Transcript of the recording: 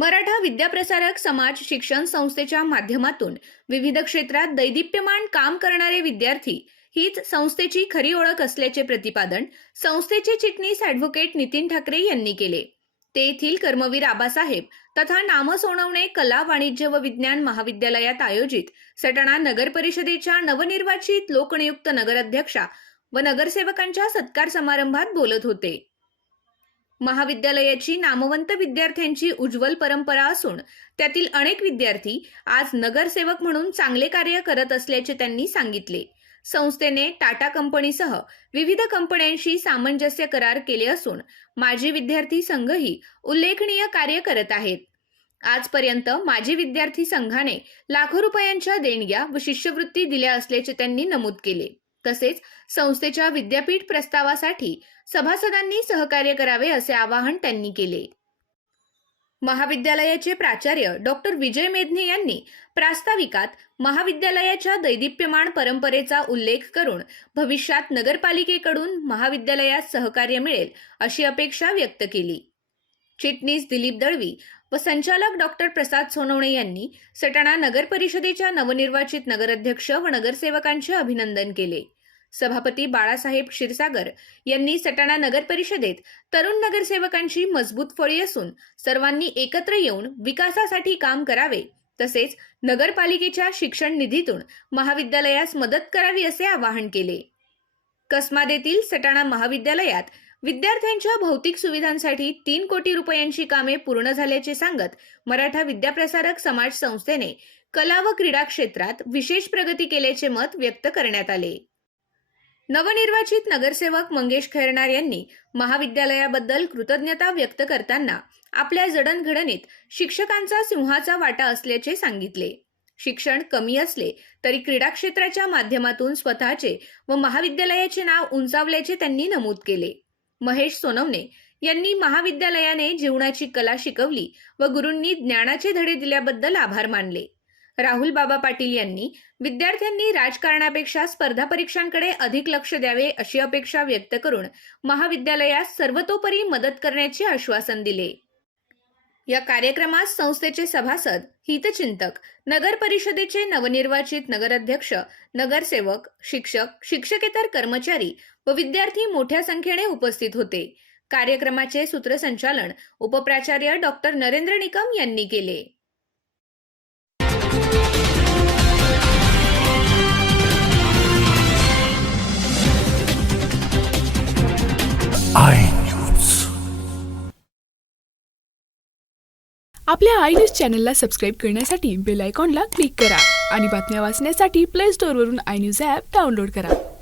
मराठा विद्याप्रसारक समाज शिक्षण संस्थेच्या माध्यमातून विविध क्षेत्रात दैदिप्यमान काम करणारे विद्यार्थी हीच संस्थेची खरी ओळख असल्याचे प्रतिपादन संस्थेचे चिटणीस ॲडव्होकेट नितीन ठाकरे यांनी केले। ते येथील कर्मवीर आबासाहेब तथा नामसोनवणे कला वाणिज्य व विज्ञान महाविद्यालयात आयोजित सटाणा नगर परिषदेच्या नवनिर्वाचित लोकनियुक्त नगराध्यक्षा व नगरसेवकांच्या सत्कार समारंभात बोलत होते। महाविद्यालयाची नामवंत विद्यार्थ्यांची उज्ज्वल परंपरा असून त्यातील अनेक विद्यार्थी आज नगरसेवक म्हणून चांगले कार्य करत असल्याचे त्यांनी सांगितले। संस्थेने टाटा कंपनीसह विविध कंपन्यांशी सामंजस्य करार केले असून माजी विद्यार्थी संघही उल्लेखनीय कार्य करत आहेत। आजपर्यंत माजी विद्यार्थी संघाने लाखो रुपयांच्या देणग्या व शिष्यवृत्ती दिल्या असल्याचे त्यांनी नमूद केले। तसेच संस्थेच्या विद्यापीठ प्रस्तावासाठी सभासदांनी सहकार्य करावे असे आवाहन त्यांनी केले। महाविद्यालयाचे प्राचार्य डॉक्टर विजय मेधने यांनी प्रास्ताविकात महाविद्यालयाच्या दैदिप्यमान परंपरेचा उल्लेख करून भविष्यात नगरपालिकेकडून महाविद्यालयास सहकार्य मिळेल अशी अपेक्षा व्यक्त केली। चिटणीस दिलीप दळवी व संचालक डॉक्टर प्रसाद सोनवणे यांनी सटाणा नगर परिषदेच्या नवनिर्वाचित नगराध्यक्ष व नगरसेवकांचे अभिनंदन केले। सभापती बाळासाहेब क्षीरसागर यांनी सटाणा नगर परिषदेत तरुण नगरसेवकांची मजबूत फळी असून सर्वांनी एकत्र येऊन विकासासाठी काम करावे, तसेच नगरपालिकेच्या शिक्षण निधीतून महाविद्यालयास मदत करावी असे आवाहन केले। कसमाद येथील सटाणा महाविद्यालयात विद्यार्थ्यांच्या भौतिक सुविधांसाठी 3 कोटी रुपयांची कामे पूर्ण झाल्याचे सांगत मराठा विद्याप्रसारक समाज संस्थेने कला व क्रीडा क्षेत्रात विशेष प्रगती केल्याचे मत व्यक्त करण्यात आले। नवनिर्वाचित नगरसेवक मंगेश खैरनार यांनी महाविद्यालयाबद्दल कृतज्ञता व्यक्त करताना आपल्या जडणघडणीत शिक्षकांचा सिंहाचा वाटा असल्याचे सांगितले। शिक्षण कमी असले तरी क्रीडा क्षेत्राच्या माध्यमातून स्वतःचे व महाविद्यालयाचे नाव उंचावल्याचे त्यांनी नमूद केले। महेश सोनवणे यांनी महाविद्यालयाने जीवनाची कला शिकवली व गुरूंनी ज्ञानाचे धडे दिल्याबद्दल आभार मानले। राहुल बाबा पाटील यांनी विद्यार्थ्यांनी राजकारणापेक्षा स्पर्धा परीक्षांकडे अधिक लक्ष द्यावे अशी अपेक्षा व्यक्त करून महाविद्यालयास सर्वतोपरी मदत करण्याचे आश्वासन दिले। या कार्यक्रमात संस्थेचे सभासद, हितचिंतक, नगर परिषदेचे नवनिर्वाचित नगराध्यक्ष, नगरसेवक, शिक्षक, शिक्षकेतर कर्मचारी व विद्यार्थी मोठ्या संख्येने उपस्थित होते। कार्यक्रमाचे सूत्रसंचालन उपप्राचार्य डॉक्टर नरेंद्र निकम यांनी केले। आपल्या आय न्यूज चॅनलला सबस्क्राईब करण्यासाठी बेल आयकॉनला क्लिक करा आणि बातम्या वाचण्यासाठी प्ले स्टोअरवरून आय न्यूज ॲप डाउनलोड करा।